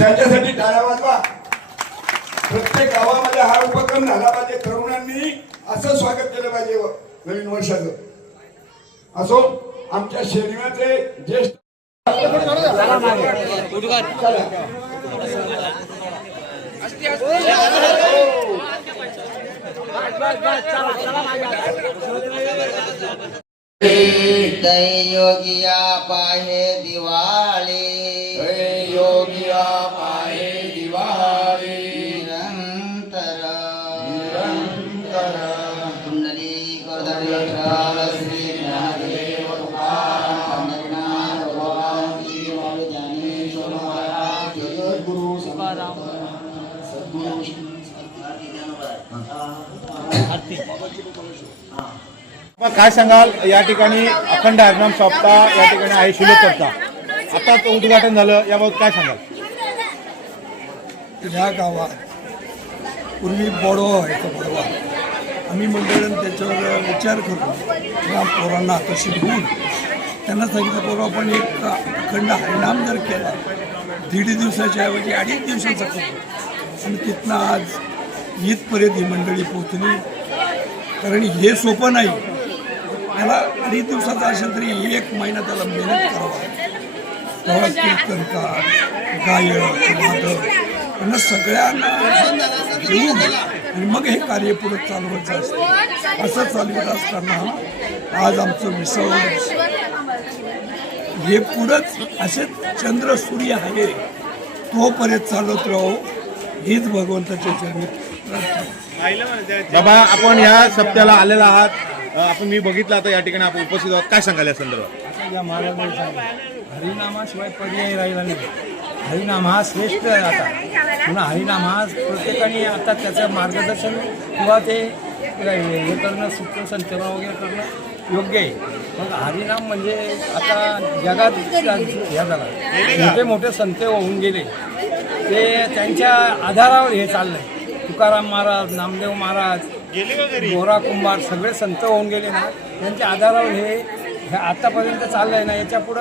त्यांच्यासाठी टाळ्या वाजवा। प्रत्येक गावामध्ये हा उपक्रम झाला पाहिजे। तरुणांनी असं स्वागत केलं पाहिजे नवीन वर्षाचं। असो आमच्या शेनिवाचे ज्येष्ठ योगिया पाहे दिवाळी, योगिया पाहे दिवाळी, निरंतर निरंतर कुंडली गोवर्धन श्री ज्ञानदेव तुकाराम पंढरीनाथ भगवान की ज्ञानेश्वर महाराज जगद्गुरु सद्गुरु मग काय सांगाल या ठिकाणी अखंड हरिनाम सप्ताह या ठिकाणी आहे शिलोत्तरचा, आता तो उद्घाटन झालं, याबाबत काय सांगाल? ह्या गावात पूर्वी बोडवा व्हायचा, बोडवा आम्ही मंडळानं त्याच्यावर विचार करून या पोरांना आकर्षित होऊन त्यांना सांगितलं पोरं आपण एक अखंड हरिनाम जर केला 1.5 दिवसाच्या ऐवजी 2.5 दिवसाचा करू, आणि तिथनं आज इथपर्यंत ही मंडळी पोचली। कारण हे सोपं नाही, त्याला 2.5 दिवसाचा असेल तरी 1 महिना त्याला मेहनत करावा। तेव्हा कीर्तनकार, गायक, वादक यांना सगळ्यांना घेऊन आणि मग हे कार्य पुढे चालवायचं असतं। असं चालवत असताना आज आमचं विसव हे पुढंच असे चंद्र सूर्य आहे तोपर्यंत चालत राहू हीच भगवंताच्या चरणी प्रार्थना। बाबा, आपण या सप्त्याला आलेला आहात, आपण मी बघितलं आता या ठिकाणी आपण उपस्थित आहात, काय सांगाल या संदर्भात? या महाराजांनी सांगितलं हरिनामाशिवाय पर्याय राहिला नाही। हरिनाम हा श्रेष्ठ आहे। आता पुन्हा हरिनाम हा प्रत्येकाने आता त्याचं मार्गदर्शन किंवा ते हे करणं, सूत्रसंचलन वगैरे करणं योग्य आहे। मग हरिनाम म्हणजे आता जगात ह्या झाला, मोठे मोठे संत होऊन गेले, ते त्यांच्या आधारावर हे चाललंय। तुकाराम महाराज, नामदेव महाराज, गोरा कुंभार सगळे संत होऊन गेले ना, त्यांच्या आधारावर हे आतापर्यंत चाललंय ना, याच्या पुढं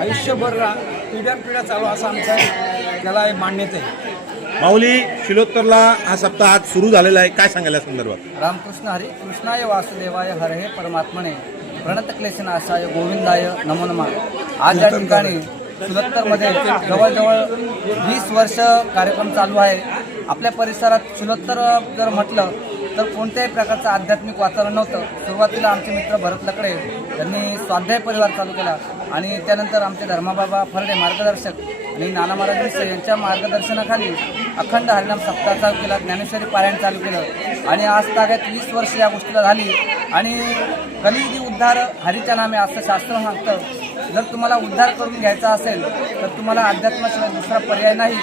आयुष्यभर पिढ्यानपिढ्या चालू असं आमचं त्याला मान्यता आहे। माऊली, शिलोत्तरला हा सप्ताह आज सुरू झालेला आहे, काय सांगाल या संदर्भात? रामकृष्ण हरी कृष्णाय वासुदेवाय हरे परमात्मने प्रणत क्लेशनाशाय गोविंदाय नमो नमः। आज या ठिकाणी शिलोत्तरमध्ये जवळजवळ 20 वर्ष कार्यक्रम चालू आहे। आपल्या परिसरात शिलोत्तर जर म्हटलं तर कोणत्याही प्रकारचं आध्यात्मिक वातावरण नव्हतं। सुरुवातीला आमचे मित्र भरत लकडे यांनी स्वाध्याय परिवार चालू केला, आणि त्यानंतर आमचे धर्माबाबा फरडे मार्गदर्शक आणि नाना महाराज मिश्र यांच्या मार्गदर्शनाखाली अखंड हरिनाम सप्ताह चालू केला, ज्ञानेश्वरी पारायण चालू केलं, आणि आज ताग्यात 20 वर्ष या गोष्टीला झाली। आणि कलियुगी उद्धार हरीच्या नामे असं शास्त्र सांगतं, जर तुम्हाला उद्धार करून घ्यायचा असेल तर तुम्हाला अध्यात्माशिवाय दुसरा पर्याय नाही।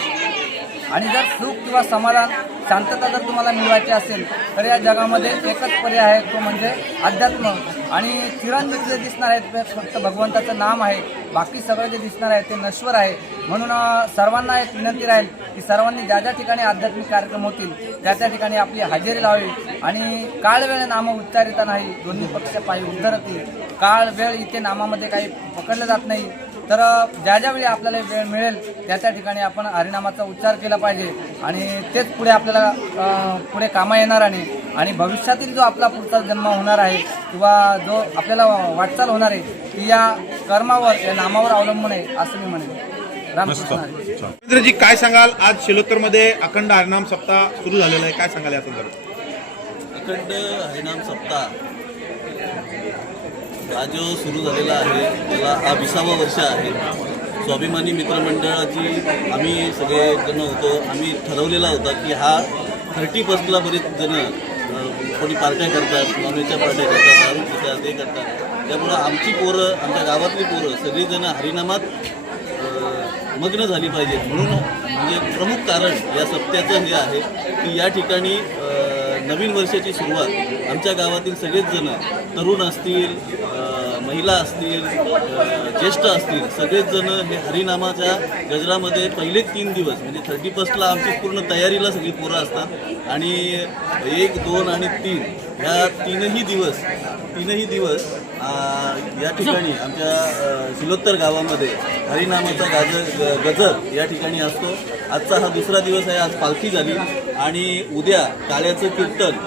आणि जर सुख किंवा समाधान, शांतता जर तुम्हाला मिळवायची असेल तर या जगामध्ये एकच पर्याय आहे, तो म्हणजे अध्यात्म। आणि चिरंजीव जे दिसणार आहे ते फक्त भगवंताचं नाम आहे, बाकी सगळं जे दिसणार आहे ते नश्वर आहे। म्हणून सर्वांना एक विनंती राहील की सर्वांनी ज्या ज्या ठिकाणी आध्यात्मिक कार्यक्रम होतील त्या त्या ठिकाणी आपली हजेरी लावावी, आणि काळ वेळ नाम उच्चारिता नाही, दोन्ही पक्ष पायी उद्धरती। काळ वेळ इथे नामामध्ये काही पकडलं जात नाही, तर ज्या ज्यावेळी आपल्याला वेळ मिळेल त्या त्या ठिकाणी आपण हरिनामाचा उच्चार केला पाहिजे, आणि तेच पुढे आपल्याला पुढे कामा येणार आणि भविष्यातील जो आपला पुढचा जन्म होणार आहे किंवा जो आपल्याला वाटचाल होणार आहे ती या कर्मावर, या नामावर अवलंबून आहे असं मी म्हणेन। रामकृष्ण हरी। रवींद्रजी, काय सांगाल? आज शिलोत्तरमध्ये अखंड हरिनाम सप्ताह सुरू झालेला आहे, काय सांगाल या संदर्भात? अखंड हरिनाम सप्ताह हा जो सुरू झालेला आहे त्याला हा 20वा वर्ष आहे। स्वाभिमानी मित्रमंडळाची आम्ही सगळेजण होतो, आम्ही ठरवलेला होता की हा 31ला बरेच जण कोणी पार्ट्या करतात, नॉनव्हेजच्या पार्ट्या करतात, दारू पितात, ते करतात। त्यामुळं आमची पोरं, आमच्या गावातली पोरं सगळीजणं हरिनामात मग्न झाली पाहिजेत, म्हणून म्हणजे प्रमुख कारण या सप्त्याचं हे आहे की या ठिकाणी नवीन वर्षाची सुरुवात आमच्या गावातील सगळेच जण, तरुण असतील, महिला असतील, ज्येष्ठ असतील, सगळेच जण हे हरिनामाच्या गजरामध्ये पहिले 3 दिवस म्हणजे 31ला आमची पूर्ण तयारीला सगळी पोरं असतात आणि 1, 2 आणि 3 ह्या तीनही दिवस या ठिकाणी आमच्या शिलोत्तर गावामध्ये हरिनामाचा गजर या ठिकाणी असतो. आजचा हा दुसरा दिवस आहे. आज पालखी झाली आणि उद्या काळ्याचं कीर्तन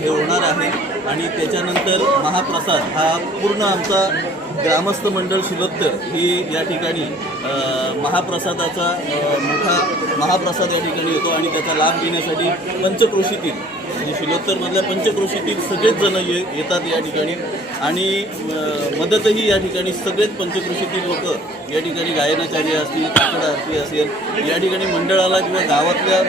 हे होणार आहे आणि त्याच्यानंतर महाप्रसाद हा पूर्ण आमचा ग्रामस्थ मंडळ शिलोत्तर ही या ठिकाणी महाप्रसादाचा मोठा महाप्रसाद या ठिकाणी येतो आणि त्याचा लाभ घेण्यासाठी पंचक्रोशीतील म्हणजे शिलोत्तरमधल्या पंचक्रोशीतील सगळेच जण येतात या ठिकाणी आणि मदतही या ठिकाणी सगळेच पंचक्रोशीतील लोक या ठिकाणी गायनाचार्य असतील, काकड आरती असेल, या ठिकाणी मंडळाला किंवा गावातल्या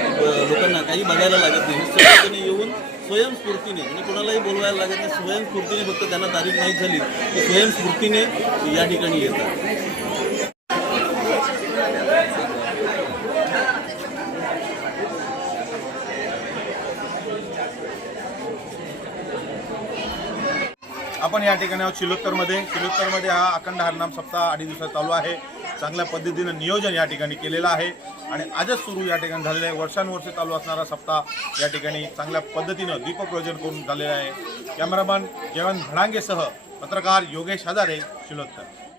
लोकांना काही बघायला लागत नाही. सगळेजण येऊन स्वयंस्फूर्तीने म्हणजे कोणालाही बोलवायला लागत नाही, स्वयंस्फूर्तीने फक्त त्यांना तारीख माहीत झाली की स्वयंस्फूर्तीने या ठिकाणी येतात. आपण या ठिकाणी आहोत शिलोत्तरमध्ये हा अखंड हरिनाम सप्ताह 2.5 दिवसात चालू आहे. चांगल्या पद्धतीनं नियोजन या ठिकाणी केलेलं आहे आणि आजच सुरू या ठिकाणी झालेलं आहे. वर्षानुवर्षे चालू असणारा सप्ताह या ठिकाणी चांगल्या पद्धतीनं दीपप्रज्वलन करून झालेला आहे. कॅमेरामन जयवंत भडांगेसह पत्रकार योगेश हजारे, शिलोत्तर.